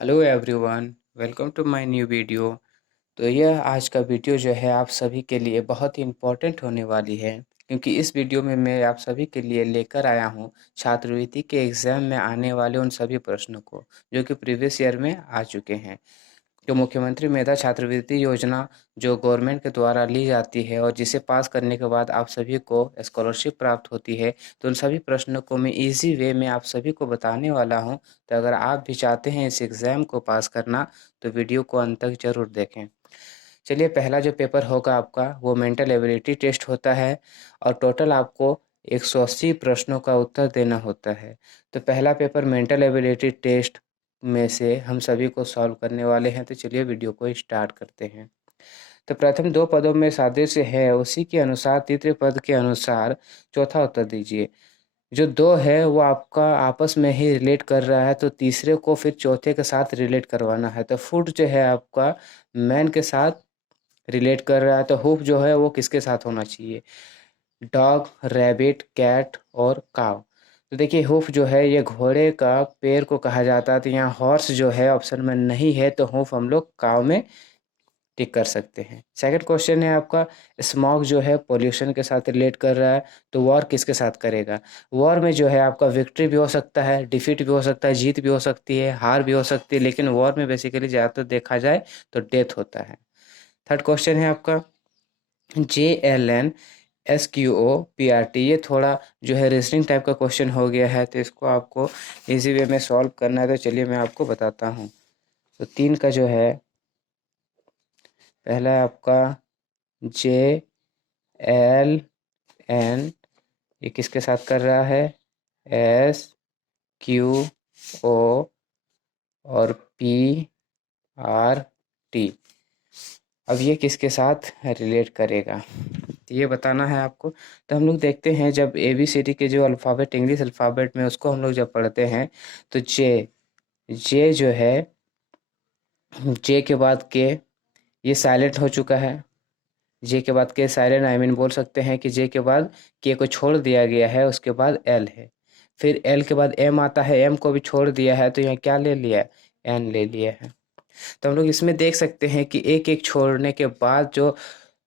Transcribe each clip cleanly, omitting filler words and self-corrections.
Hello everyone, welcome to my new video. तो यह आज का वीडियो जो है आप सभी के लिए बहुत ही इम्पोर्टेंट होने वाली है, क्योंकि इस वीडियो में मैं आप सभी के लिए लेकर आया हूँ छात्रवृत्ति के एग्ज़ाम में आने वाले उन सभी प्रश्नों को जो कि प्रीवियस ईयर में आ चुके हैं। जो मुख्यमंत्री मेधा छात्रवृत्ति योजना जो गवर्नमेंट के द्वारा ली जाती है और जिसे पास करने के बाद आप सभी को स्कॉलरशिप प्राप्त होती है, तो उन सभी प्रश्नों को मैं ईजी वे में आप सभी को बताने वाला हूं। तो अगर आप भी चाहते हैं इस एग्ज़ाम को पास करना, तो वीडियो को अंत तक ज़रूर देखें। चलिए, पहला जो पेपर होगा आपका वो मेंटल एबिलिटी टेस्ट होता है और टोटल आपको 180 प्रश्नों का उत्तर देना होता है। तो पहला पेपर मेंटल एबिलिटी टेस्ट में से हम सभी को सॉल्व करने वाले हैं। तो चलिए वीडियो को स्टार्ट करते हैं। तो प्रथम दो पदों में सादृश्य है, उसी के अनुसार तृतीय पद के अनुसार चौथा उत्तर दीजिए। जो दो है वो आपका आपस में ही रिलेट कर रहा है, तो तीसरे को फिर चौथे के साथ रिलेट करवाना है। तो फुट जो है आपका मैन के साथ रिलेट कर रहा है, तो हुप जो है वो किसके साथ होना चाहिए? डॉग, रैबिट, कैट और काव। तो देखिए, हुफ जो है ये घोड़े का पैर को कहा जाता है, तो यहाँ हॉर्स जो है ऑप्शन में नहीं है, तो हुफ हम लोग काव में टिक कर सकते हैं। सेकंड क्वेश्चन है आपका, स्मॉग जो है पोल्यूशन के साथ रिलेट कर रहा है, तो वॉर किसके साथ करेगा? वॉर में जो है आपका विक्ट्री भी हो सकता है, डिफीट भी हो सकता है, जीत भी हो सकती है, हार भी हो सकती है, लेकिन वॉर में बेसिकली ज़्यादातर देखा जाए तो डेथ होता है। थर्ड क्वेश्चन है आपका, JLN SQO PRT। ये थोड़ा जो है रीजनिंग टाइप का क्वेश्चन हो गया है, तो इसको आपको इजी वे में सॉल्व करना है। तो चलिए मैं आपको बताता हूँ। तो तीन का जो है, पहला है आपका JLN, ये किसके साथ कर रहा है? SQO और PRT। अब ये किसके साथ रिलेट करेगा, तो ये बताना है आपको। तो हम लोग देखते हैं, जब ABCD के जो अल्फ़ाबेट इंग्लिश अल्फ़ाबेट में उसको हम लोग जब पढ़ते हैं, तो जे जे जो है, जे के बाद के, ये साइलेंट हो चुका है। जे के बाद के साइलेंट, आई मीन बोल सकते हैं कि जे के बाद के को छोड़ दिया गया है, उसके बाद एल है। फिर एल के बाद एम आता है, एम को भी छोड़ दिया है, तो यहाँ क्या ले लिया? एन ले लिया है। तो हम लोग इसमें देख सकते हैं कि एक एक छोड़ने के बाद जो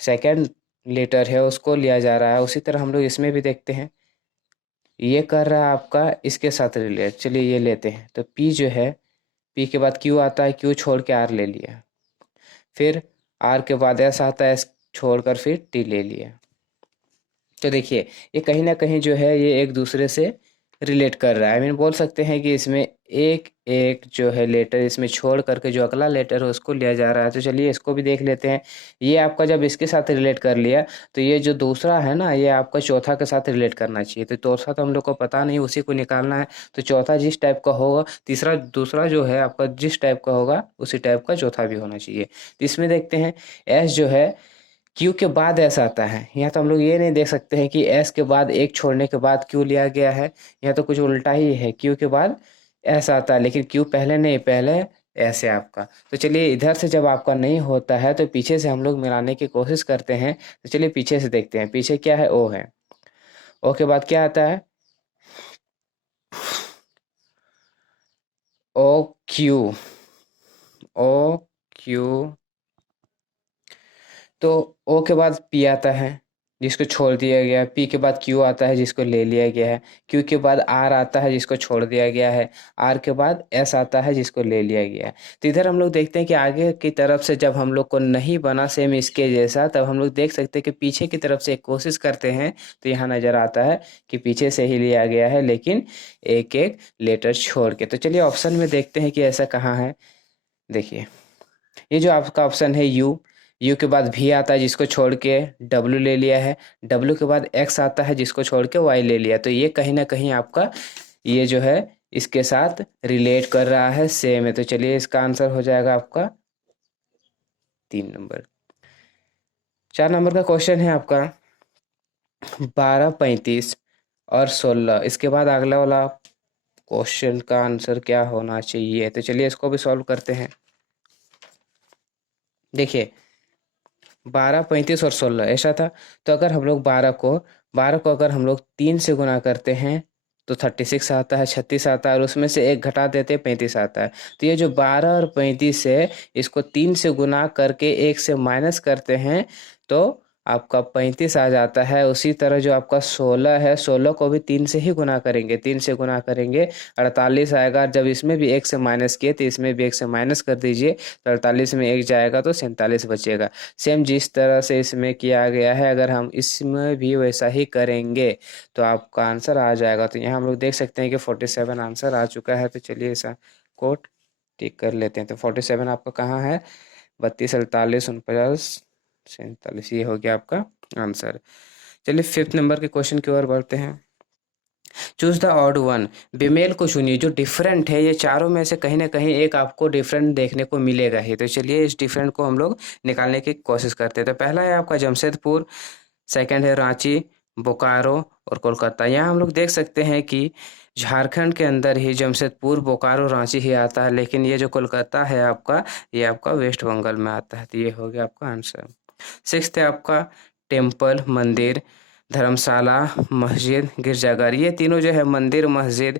सेकंड लेटर है उसको लिया जा रहा है। उसी तरह हम लोग इसमें भी देखते हैं, ये कर रहा है आपका इसके साथ रिलेट। चलिए ये लेते हैं, तो पी जो है, पी के बाद क्यू आता है, क्यू छोड़ के आर ले लिया। फिर आर के बाद एस आता है, एस छोड़कर फिर टी ले लिया। तो देखिए, ये कहीं ना कहीं जो है ये एक दूसरे से रिलेट कर रहा है। आई मीन बोल सकते हैं कि इसमें एक एक जो है लेटर इसमें छोड़ करके जो अगला लेटर है उसको लिया जा रहा है। तो चलिए इसको भी देख लेते हैं। ये आपका जब इसके साथ रिलेट कर लिया, तो ये जो दूसरा है ना, ये आपका चौथा के साथ रिलेट करना चाहिए। तो चौथा तो हम लोग को पता नहीं, उसी को निकालना है। तो चौथा जिस टाइप का होगा, तीसरा दूसरा जो है आपका जिस टाइप का होगा उसी टाइप का चौथा भी होना चाहिए। तो इसमें देखते हैं, एस जो है क्यू के बाद एस आता है। यहाँ तो हम लोग ये नहीं देख सकते हैं कि एस के बाद एक छोड़ने के बाद क्यू लिया गया है। यहाँ तो कुछ उल्टा ही है, क्यू के बाद एस आता है, लेकिन क्यू पहले नहीं, पहले एस है आपका। तो चलिए, इधर से जब आपका नहीं होता है तो पीछे से हम लोग मिलाने की कोशिश करते हैं। तो चलिए पीछे से देखते हैं, पीछे क्या है? ओ है। ओ के बाद क्या आता है? O Q. O Q. तो ओ के बाद पी आता है, जिसको छोड़ दिया गया है। पी के बाद क्यू आता है, जिसको ले लिया गया है। क्यू के बाद आर आता है, जिसको छोड़ दिया गया है। आर के बाद एस आता है, जिसको ले लिया गया है। तो इधर हम लोग देखते हैं कि आगे की तरफ से जब हम लोग को नहीं बना सेम इसके जैसा, तब हम लोग देख सकते हैं कि पीछे की तरफ से एक कोशिश करते हैं, तो यहाँ नज़र आता है कि पीछे से ही लिया गया है, लेकिन एक एक लेटर छोड़ के। तो चलिए ऑप्शन में देखते हैं कि ऐसा कहाँ है। देखिए, ये जो आपका ऑप्शन है यू, यू के बाद भी आता है, जिसको छोड़ के डब्ल्यू ले लिया है। डब्ल्यू के बाद एक्स आता है, जिसको छोड़ के वाई ले लिया। तो ये कहीं ना कहीं आपका ये जो है इसके साथ रिलेट कर रहा है, सेम है। तो चलिए इसका आंसर हो जाएगा आपका 3 नंबर। 4 नंबर का क्वेश्चन है आपका, 12, 35 और 16। इसके बाद अगला वाला क्वेश्चन का आंसर क्या होना चाहिए? तो चलिए इसको भी सॉल्व करते हैं। देखिए, 12, 35 और 16 ऐसा था। तो अगर हम लोग 12 को अगर हम लोग 3 से गुना करते हैं, तो 36 आता है, 36 आता है और उसमें से एक घटा देते हैं 35 आता है। तो ये जो 12 और 35 है इसको 3 से गुना करके 1 से माइनस करते हैं तो आपका 35 आ जाता है। उसी तरह जो आपका 16 है, 16 को भी 3 से ही गुना करेंगे, 3 से गुना करेंगे 48 आएगा। जब इसमें भी 1 से माइनस किए तो इसमें भी 1 से माइनस कर दीजिए, तो 48 में 1 जाएगा तो 47 बचेगा। सेम जिस तरह से इसमें किया गया है अगर हम इसमें भी वैसा ही करेंगे तो आपका आंसर आ जाएगा। तो यहाँ हम लोग देख सकते हैं कि 47 आंसर आ चुका है। तो चलिए ऐसा कोड टिक कर लेते हैं। तो 47 आपका कहाँ है? 32, 48, 49, 47, ये हो गया आपका आंसर। चलिए 5th नंबर के क्वेश्चन की ओर बढ़ते हैं। Choose the odd one. बेमेल को चुनिए जो डिफरेंट है। ये चारों में से कहीं ना कहीं एक आपको डिफरेंट देखने को मिलेगा ही। तो चलिए इस डिफरेंट को हम लोग निकालने की कोशिश करते हैं। तो पहला है आपका जमशेदपुर, सेकंड है रांची, बोकारो और कोलकाता। यहाँ हम लोग देख सकते हैं कि झारखंड के अंदर ही जमशेदपुर, बोकारो, रांची ही आता है, लेकिन ये जो कोलकाता है आपका, ये आपका वेस्ट बंगाल में आता है। तो ये हो गया आपका आंसर। 6th है आपका टेम्पल, मंदिर, धर्मशाला, मस्जिद, गिरजाघर। ये तीनों जो है मंदिर, मस्जिद,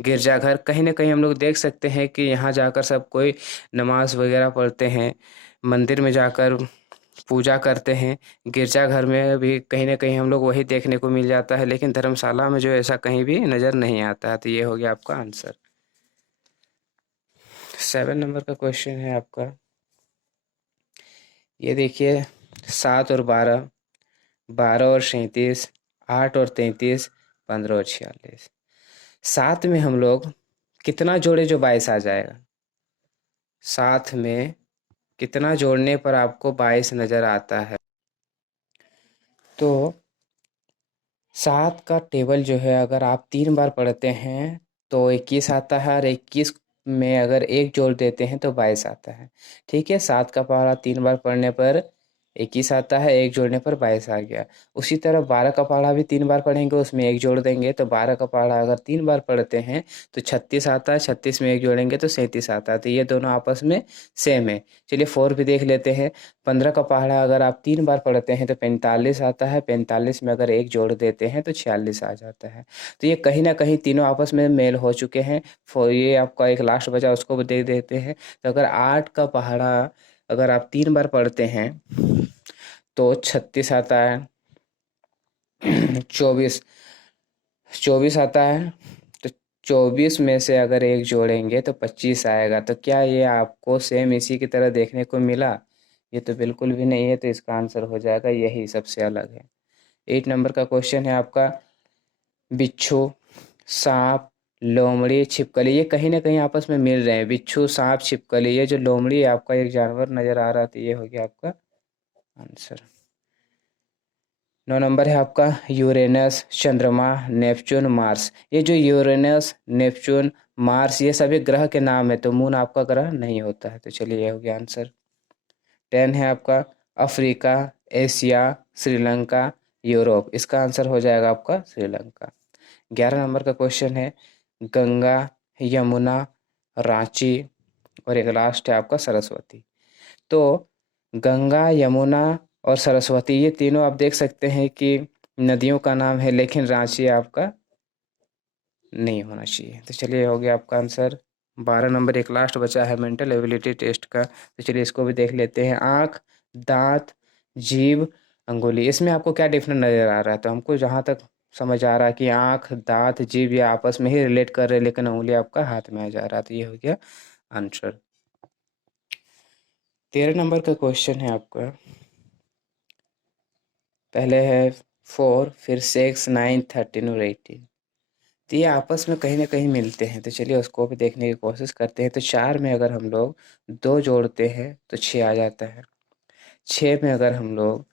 गिरजाघर, कहीं ना कहीं हम लोग देख सकते हैं कि यहाँ जाकर सब कोई नमाज वगैरह पढ़ते हैं, मंदिर में जाकर पूजा करते हैं, गिरजाघर में भी कहीं ना कहीं हम लोग वही देखने को मिल जाता है, लेकिन धर्मशाला में जो ऐसा कहीं भी नज़र नहीं आता है। तो ये हो गया आपका आंसर। 7 नंबर का क्वेश्चन है आपका, ये देखिए 7 और 12, 12 और 37, 8 और 33, 15 और 46। 7 में हम लोग कितना जोड़े जो 22 आ जाएगा? 7 में कितना जोड़ने पर आपको 22 नज़र आता है? तो 7 का टेबल जो है अगर आप 3 बार पढ़ते हैं तो 21 आता है, और 21 में अगर एक जोड़ देते हैं तो 22 आता है। ठीक है, 7 का पहाड़ा 3 बार पढ़ने पर 21 आता है, एक जोड़ने पर 22 आ गया। उसी तरह 12 का पहाड़ा भी 3 बार पढ़ेंगे, उसमें एक जोड़ देंगे तो 12 का पहाड़ा अगर 3 बार पढ़ते हैं तो 36 आता है, 36 में एक जोड़ेंगे तो 37 आता है। तो ये दोनों आपस में सेम है। चलिए 4 भी देख लेते हैं। 15 का पहाड़ा अगर आप 3 बार पढ़ते हैं तो 45 आता है, 45 में अगर एक जोड़ देते हैं तो 46 आ जाता है। तो ये कहीं ना कहीं तीनों आपस में मेल हो चुके हैं। ये आपका एक लास्ट बचा, उसको भी देख देते हैं। तो अगर 8 का पहाड़ा अगर आप 3 बार पढ़ते हैं तो 36 आता है, 24, 24 आता है। तो 24 में से अगर एक जोड़ेंगे तो 25 आएगा। तो क्या ये आपको सेम इसी की तरह देखने को मिला? ये तो बिल्कुल भी नहीं है। तो इसका आंसर हो जाएगा यही सबसे अलग है। 8 नंबर का क्वेश्चन है आपका, बिच्छू, सांप, लोमड़ी, छिपकली। ये कहीं ना कहीं आपस में मिल रहे हैं। बिच्छू, सांप, छिपकली। ये जो लोमड़ी है आपका एक जानवर नजर आ रहा था, ये हो गया आपका आंसर। 9 नंबर है आपका यूरेनस, चंद्रमा, नेपच्यून, मार्स। ये जो यूरेनस, नेपच्यून, मार्स ये सभी ग्रह के नाम है, तो मून आपका ग्रह नहीं होता है। तो चलिए ये हो गया आंसर। 10 है आपका अफ्रीका, एशिया, श्रीलंका, यूरोप। इसका आंसर हो जाएगा आपका श्रीलंका। 11 नंबर का क्वेश्चन है गंगा, यमुना, रांची और एक लास्ट है आपका सरस्वती। तो गंगा, यमुना और सरस्वती ये तीनों आप देख सकते हैं कि नदियों का नाम है, लेकिन रांची आपका नहीं होना चाहिए। तो चलिए हो गया आपका आंसर। 12 नंबर एक लास्ट बचा है मेंटल एबिलिटी टेस्ट का। तो चलिए इसको भी देख लेते हैं। आँख, दांत, जीभ, अंगुली, इसमें आपको क्या डिफरेंट नज़र आ रहा है? तो हमको जहाँ तक समझ आ रहा है कि आँख, दांत, जीभ ये आपस में ही रिलेट कर रहे हैं, लेकिन अंगुली आपका हाथ में आ जा रहा है। तो ये हो गया आंसर। 13 नंबर का क्वेश्चन है आपका, पहले है 4, फिर 6, 9, 13 और 18। तो ये आपस में कहीं ना कहीं मिलते हैं। तो चलिए उसको भी देखने की कोशिश करते हैं। तो 4 में अगर हम लोग 2 जोड़ते हैं तो 6 आ जाता है। 6 में अगर हम लोग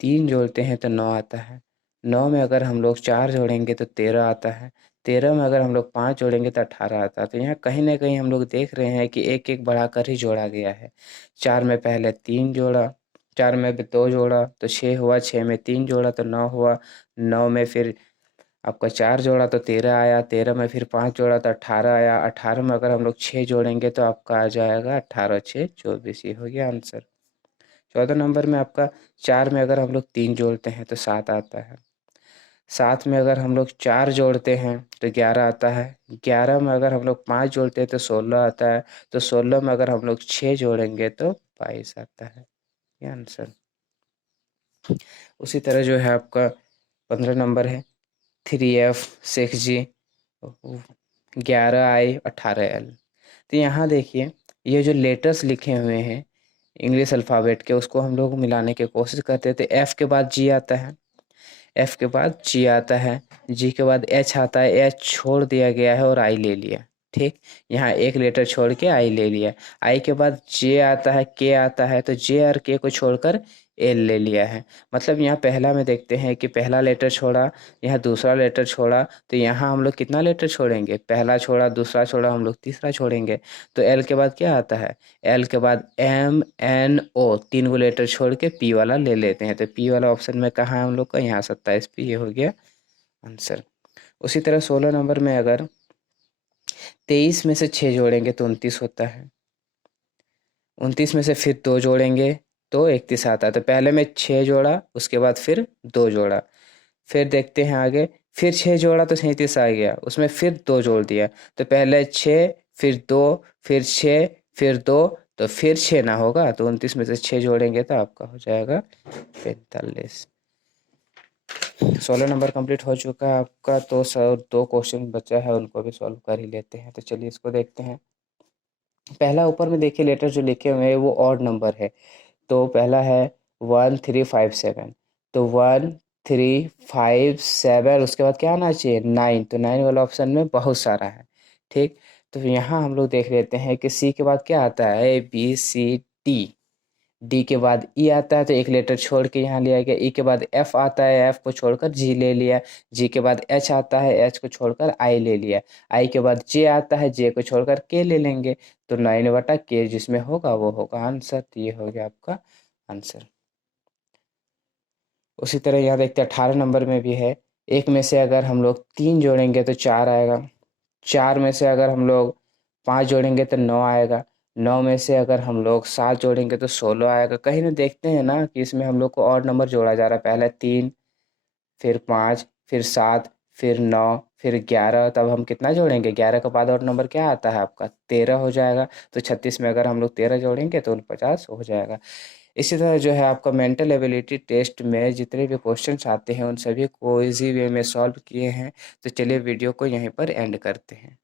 3 जोड़ते हैं तो 9 आता है। 9 में अगर हम लोग 4 जोड़ेंगे तो 13 आता है। 13 में अगर हम लोग 5 जोड़ेंगे तो 18 आता है। तो यहाँ कहीं ना कहीं हम लोग देख रहे हैं कि एक एक बढ़ाकर ही जोड़ा गया है। 4 में पहले 3 जोड़ा, 4 में भी 2 जोड़ा तो 6 हुआ, 6 में 3 जोड़ा तो 9 हुआ, 9 में फिर आपका 4 जोड़ा तो 13 आया, 13 में फिर 5 जोड़ा तो 18 आया, 18 में अगर हम लोग 6 जोड़ेंगे तो आपका आ जाएगा 18, 6, 24। ये हो गया आंसर। 14 नंबर में आपका 4 में अगर हम लोग 3 जोड़ते हैं तो 7 आता है। 7 में अगर हम लोग 4 जोड़ते हैं तो 11 आता है। 11 में अगर हम लोग 5 जोड़ते हैं तो 16 आता है। तो 16 में अगर हम लोग 6 जोड़ेंगे तो 22 आता है। ये आंसर। उसी तरह जो है आपका 15 नंबर है 3F 6G 11I 18L। तो यहाँ देखिए ये जो लेटर्स लिखे हुए हैं इंग्लिश अल्फ़ाबेट के, उसको हम लोग मिलाने की कोशिश करते हैं। तो F के बाद G आता है, F के बाद G आता है, G के बाद H आता है, H छोड़ दिया गया है और I ले लिया। ठीक, यहाँ एक लेटर छोड़ के I ले लिया। I के बाद J आता है, K आता है, तो J और K को छोड़कर L ले लिया है। मतलब यहाँ पहला में देखते हैं कि पहला लेटर छोड़ा, यहाँ दूसरा लेटर छोड़ा, तो यहाँ हम लोग कितना लेटर छोड़ेंगे? पहला छोड़ा, दूसरा छोड़ा, हम लोग तीसरा छोड़ेंगे। तो L के बाद क्या आता है? L के बाद M N O 3 गो लेटर छोड़ के P वाला ले लेते हैं। तो P वाला ऑप्शन में कहाँ है हम लोग का? यहाँ 27 P, ये हो गया आंसर। उसी तरह 16 नंबर में अगर 23 में से 6 जोड़ेंगे तो 29 होता है। 29 में से फिर 2 जोड़ेंगे तो 31 आता है। तो पहले में 6 जोड़ा, उसके बाद फिर 2 जोड़ा, फिर देखते हैं आगे, फिर 6 जोड़ा तो 37 आ गया, उसमें फिर 2 जोड़ दिया। तो पहले 6 फिर 2 फिर 6 फिर 2, तो फिर 6 ना होगा, तो 29 में से 6 जोड़ेंगे तो आपका हो जाएगा 45। 16 नंबर कंप्लीट हो चुका है आपका। तो 2 क्वेश्चन बचा है, उनको भी सॉल्व कर ही लेते हैं। तो चलिए इसको देखते हैं। पहला ऊपर में देखिए लेटर जो लिखे हुए हैं वो ऑड नंबर है। तो पहला है 1357, तो 1357, उसके बाद क्या आना चाहिए? 9। तो 9 वाला ऑप्शन में बहुत सारा है। ठीक, तो यहाँ हम लोग देख लेते हैं कि सी के बाद क्या आता है? ABCD। डी के बाद ई आता है, तो एक लेटर छोड़ के यहाँ लिया गया। ई के बाद एफ आता है, एफ को छोड़कर जी ले लिया। जी के बाद एच आता है, एच को छोड़कर आई ले लिया। आई के बाद जे आता है, जे को छोड़कर के ले लेंगे। तो 9/K जिसमें होगा वो होगा आंसर। तो ये हो गया आपका आंसर। उसी तरह यहाँ देखते हैं 18 नंबर में भी है। एक में से अगर हम लोग 3 जोड़ेंगे तो 4 आएगा। 4 में से अगर हम लोग 5 जोड़ेंगे तो 9 आएगा। 9 में से अगर हम लोग 7 जोड़ेंगे तो 16 आएगा। कहीं ना देखते हैं ना कि इसमें हम लोग को और नंबर जोड़ा जा रहा है। पहले 3, फिर 5, फिर 7, फिर 9, फिर 11। तब हम कितना जोड़ेंगे? 11 के बाद और नंबर क्या आता है आपका? 13 हो जाएगा। तो 36 में अगर हम लोग 13 जोड़ेंगे तो 49 हो जाएगा। इसी तरह जो है आपका मेंटल एबिलिटी टेस्ट में जितने भी क्वेश्चंस आते हैं उन सभी को इजी वे में सॉल्व किए हैं। तो चलिए वीडियो को यहीं पर एंड करते हैं।